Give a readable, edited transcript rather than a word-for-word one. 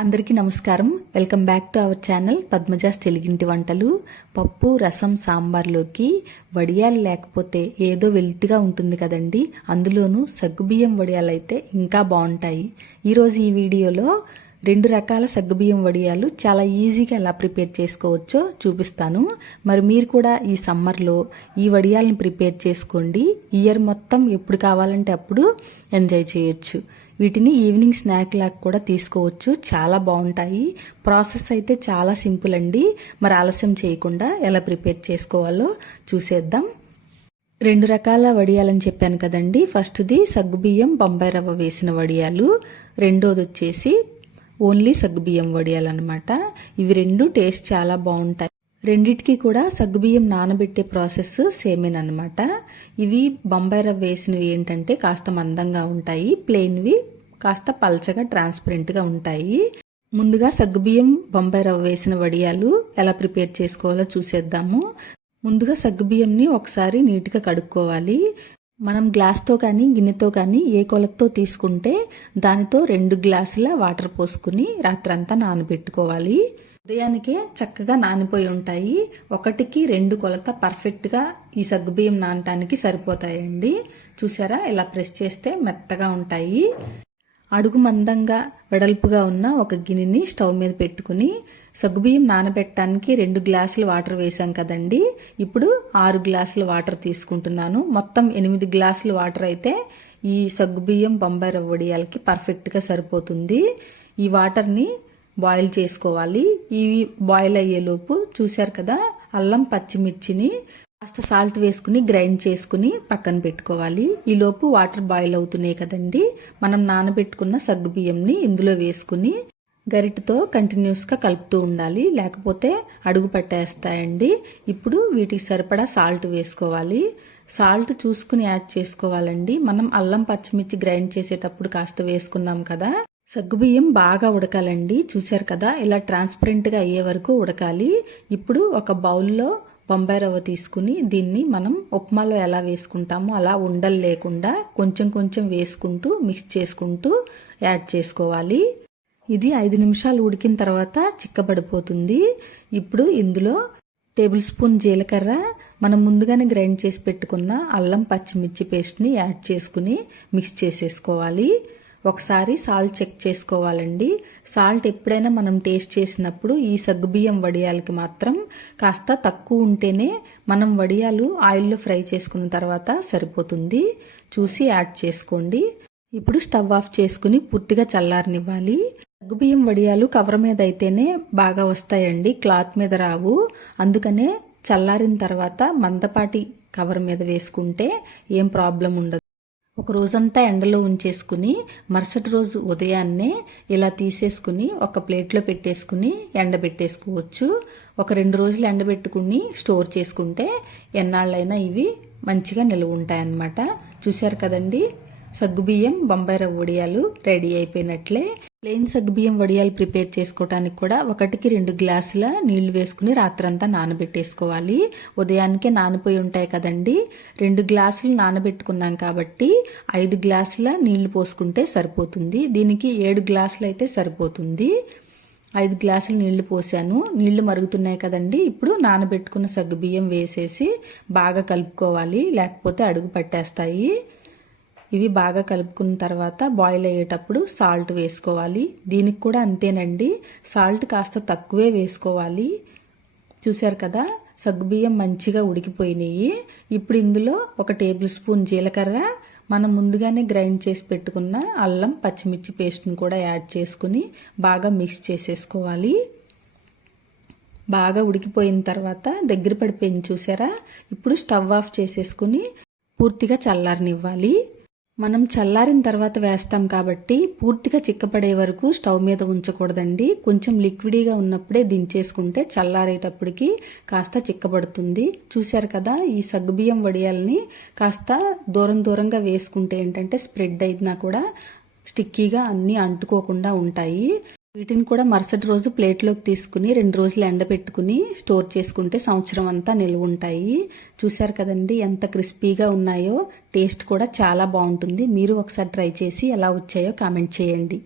అందరికీ నమస్కారం. Welcome back to our channel Padmaja's తెలుగింటి వంటలు. పప్పు, రసం, సాంబార్లోకి వడియాలు లేకపోతే ఏదో వెలితిగా ఉంటుంది కదండి. అందులోనూ సగ్గుబియ్యం వడియాలు అయితే ఇంకా బాగుంటాయి. ఈరోజు ఈ వీడియోలో 2 రకాల సగ్గుబియ్యం వడియాలు చాలా ఈజీగా ఎలా ప్రిపేర్ చేసుకోవచ్చో చూపిస్తాను. మరి మీరు కూడా ఈ సమ్మర్లో ఈ వడియాలను ప్రిపేర్ చేసుకోండి. ఇయర్ మొత్తం ఎప్పుడు కావాలంటే అప్పుడు ఎంజాయ్ చేయొచ్చు. వీటిని ఈవినింగ్ స్నాక్ లాగా కూడా తీసుకోవచ్చు. చాలా బాగుంటాయి. ప్రాసెస్ అయితే చాలా సింపుల్ అండి. మరి ఆలస్యం చేయకుండా ఎలా ప్రిపేర్ చేసుకోవాలో చూసేద్దాం. 2 రకాల వడియాలని చెప్పాను కదండి. ఫస్ట్ది సగ్గుబియ్యం బొంబాయి రవ్వ వేసిన వడియాలు, రెండోది వచ్చేసి ఓన్లీ సగ్గుబియ్యం వడియాలు అనమాట. ఇవి 2 టేస్ట్ చాలా బాగుంటాయి. రెండిటికి కూడా సగ్గుబియ్యం నానబెట్టే ప్రాసెస్ సేమేనమాట. ఇవి బొంబాయి రవ్వ వేసినవి ఏంటంటే కాస్త మందంగా ఉంటాయి, ప్లెయిన్వి కాస్త పల్చగా ట్రాన్స్పరెంట్గా ఉంటాయి. ముందుగా సగ్గుబియ్యం బొంబాయి రవ్వ వేసిన వడియాలు ఎలా ప్రిపేర్ చేసుకోవాలో చూసేద్దాము. ముందుగా సగ్గుబియ్యంని ఒకసారి నీట్గా కడుక్కోవాలి. మనం గ్లాస్తో కానీ గిన్నెతో కానీ ఏ కొలతతో తీసుకుంటే దానితో 2 గ్లాసుల వాటర్ పోసుకుని రాత్రంతా నానబెట్టుకోవాలి. ఉదయానికే చక్కగా నానిపోయి ఉంటాయి. 1కి 2 కొలత పర్ఫెక్ట్గా ఈ సగ్గుబియ్యం నానటానికి సరిపోతాయండి. చూసారా, ఇలా ప్రెస్ చేస్తే మెత్తగా ఉంటాయి. అడుగు మందంగా వెడల్పుగా ఉన్న ఒక గిన్నెని స్టవ్ మీద పెట్టుకుని సగ్గుబియ్యం నానబెట్టడానికి 2 గ్లాసులు వాటర్ వేసాం కదండి. ఇప్పుడు 6 గ్లాసుల వాటర్ తీసుకుంటున్నాను. మొత్తం 8 గ్లాసుల వాటర్ అయితే ఈ సగ్గుబియ్యం బొంబాయి రవ్వ వడియాలకి పర్ఫెక్ట్గా సరిపోతుంది. ఈ వాటర్ని బాయిల్ చేసుకోవాలి. ఇవి బాయిల్ అయ్యేలోపు చూశారు కదా, అల్లం పచ్చిమిర్చిని కాస్త సాల్ట్ వేసుకుని గ్రైండ్ చేసుకుని పక్కన పెట్టుకోవాలి. ఈలోపు వాటర్ బాయిల్ అవుతున్నాయి కదండి. మనం నానబెట్టుకున్న సగ్గుబియ్యంని ఇందులో వేసుకుని గరిటతో కంటిన్యూస్గా కలుపుతూ ఉండాలి, లేకపోతే అడుగు పట్టేస్తాయండి. ఇప్పుడు వీటికి సరిపడా సాల్ట్ వేసుకోవాలి. సాల్ట్ చూసుకుని యాడ్ చేసుకోవాలండి. మనం అల్లం పచ్చిమిర్చి గ్రైండ్ చేసేటప్పుడు కాస్త వేసుకున్నాం కదా. సగ్గుబియ్యం బాగా ఉడకాలండి. చూశారు కదా, ఇలా ట్రాన్స్పరెంట్గా అయ్యే వరకు ఉడకాలి. ఇప్పుడు ఒక బౌల్లో బొంబాయి రవ్వ తీసుకుని దీన్ని మనం ఉప్మాలో ఎలా వేసుకుంటామో అలా ఉండలు లేకుండా కొంచెం కొంచెం వేసుకుంటూ మిక్స్ చేసుకుంటూ యాడ్ చేసుకోవాలి. ఇది 5 నిమిషాలు ఉడికిన తర్వాత చిక్కబడిపోతుంది. ఇప్పుడు ఇందులో టేబుల్ స్పూన్ జీలకర్ర, మనం ముందుగానే గ్రైండ్ చేసి పెట్టుకున్న అల్లం పచ్చిమిర్చి పేస్ట్ని యాడ్ చేసుకుని మిక్స్ చేసేసుకోవాలి. ఒకసారి సాల్ట్ చెక్ చేసుకోవాలండి. సాల్ట్ ఎప్పుడైనా మనం టేస్ట్ చేసినప్పుడు ఈ సగ్గుబియ్యం వడియాలకి మాత్రం కాస్త తక్కువ ఉంటేనే మనం వడియాలు ఆయిల్లో ఫ్రై చేసుకున్న తర్వాత సరిపోతుంది. చూసి యాడ్ చేసుకోండి. ఇప్పుడు స్టవ్ ఆఫ్ చేసుకుని పూర్తిగా చల్లారనివ్వాలి. సగ్గుబియ్యం వడియాలు కవర్ మీద అయితేనే బాగా వస్తాయండి, క్లాత్ మీద రావు. అందుకనే చల్లారిన తర్వాత మందపాటి కవర్ మీద వేసుకుంటే ఏం ప్రాబ్లం ఉండదు. ఒక రోజంతా ఎండలో ఉంచేసుకుని మరుసటి రోజు ఉదయాన్నే ఇలా తీసేసుకుని ఒక ప్లేట్లో పెట్టేసుకుని ఎండబెట్టేసుకోవచ్చు. ఒక 2 రోజులు ఎండబెట్టుకుని స్టోర్ చేసుకుంటే ఎన్నాళ్ళైనా ఇవి మంచిగా నిల్వ ఉంటాయన్నమాట. చూశారు కదండి, సగ్గుబియ్యం బొంబాయి రవ్వ వడియాలు రెడీ అయిపోయినట్లే. ప్లెయిన్ సగ్గుబియ్యం వడియాలు ప్రిపేర్ చేసుకోవడానికి కూడా 1కి 2 గ్లాసుల నీళ్లు వేసుకుని రాత్రంతా నానబెట్టేసుకోవాలి. ఉదయానికే నానిపోయి ఉంటాయి కదండి. 2 గ్లాసులు నానబెట్టుకున్నాం కాబట్టి 5 గ్లాసుల నీళ్లు పోసుకుంటే సరిపోతుంది. దీనికి 7 గ్లాసులు అయితే సరిపోతుంది. 5 గ్లాసులు నీళ్లు పోసాను. నీళ్లు మరుగుతున్నాయి కదండి. ఇప్పుడు నానబెట్టుకున్న సగ్గుబియ్యం వేసేసి బాగా కలుపుకోవాలి, లేకపోతే అడుగు పట్టేస్తాయి. ఇవి బాగా కలుపుకున్న తర్వాత బాయిల్ అయ్యేటప్పుడు సాల్ట్ వేసుకోవాలి. దీనికి కూడా అంతేనండి, సాల్ట్ కాస్త తక్కువే వేసుకోవాలి. చూశారు కదా, సగ్గుబియ్యం మంచిగా ఉడికిపోయినాయి. ఇప్పుడు ఇందులో 1 టేబుల్ స్పూన్ జీలకర్ర, మనం ముందుగానే గ్రైండ్ చేసి పెట్టుకున్న అల్లం పచ్చిమిర్చి పేస్ట్ని కూడా యాడ్ చేసుకుని బాగా మిక్స్ చేసేసుకోవాలి. బాగా ఉడికిపోయిన తర్వాత దగ్గర పడిపోయింది చూసారా. ఇప్పుడు స్టవ్ ఆఫ్ చేసేసుకుని పూర్తిగా చల్లారనివ్వాలి. మనం చల్లారిన తర్వాత వేస్తాం కాబట్టి పూర్తిగా చిక్కపడే వరకు స్టవ్ మీద ఉంచకూడదండి. కొంచెం లిక్విడీగా ఉన్నప్పుడే దించేసుకుంటే చల్లారేటప్పటికి కాస్త చిక్కబడుతుంది. చూశారు కదా, ఈ సగ్గుబియ్యం వడియాలని కాస్త దూరంగా వేసుకుంటే ఏంటంటే స్ప్రెడ్ అయినా కూడా స్టిక్కీగా అన్నీ అంటుకోకుండా ఉంటాయి. వీటిని కూడా మరుసటి రోజు ప్లేట్లోకి తీసుకుని 2 రోజులు ఎండబెట్టుకుని స్టోర్ చేసుకుంటే సంవత్సరం అంతా నిల్వ ఉంటాయి. చూశారు కదండి ఎంత క్రిస్పీగా ఉన్నాయో. టేస్ట్ కూడా చాలా బాగుంటుంది. మీరు ఒకసారి ట్రై చేసి ఎలా వచ్చాయో కామెంట్ చేయండి.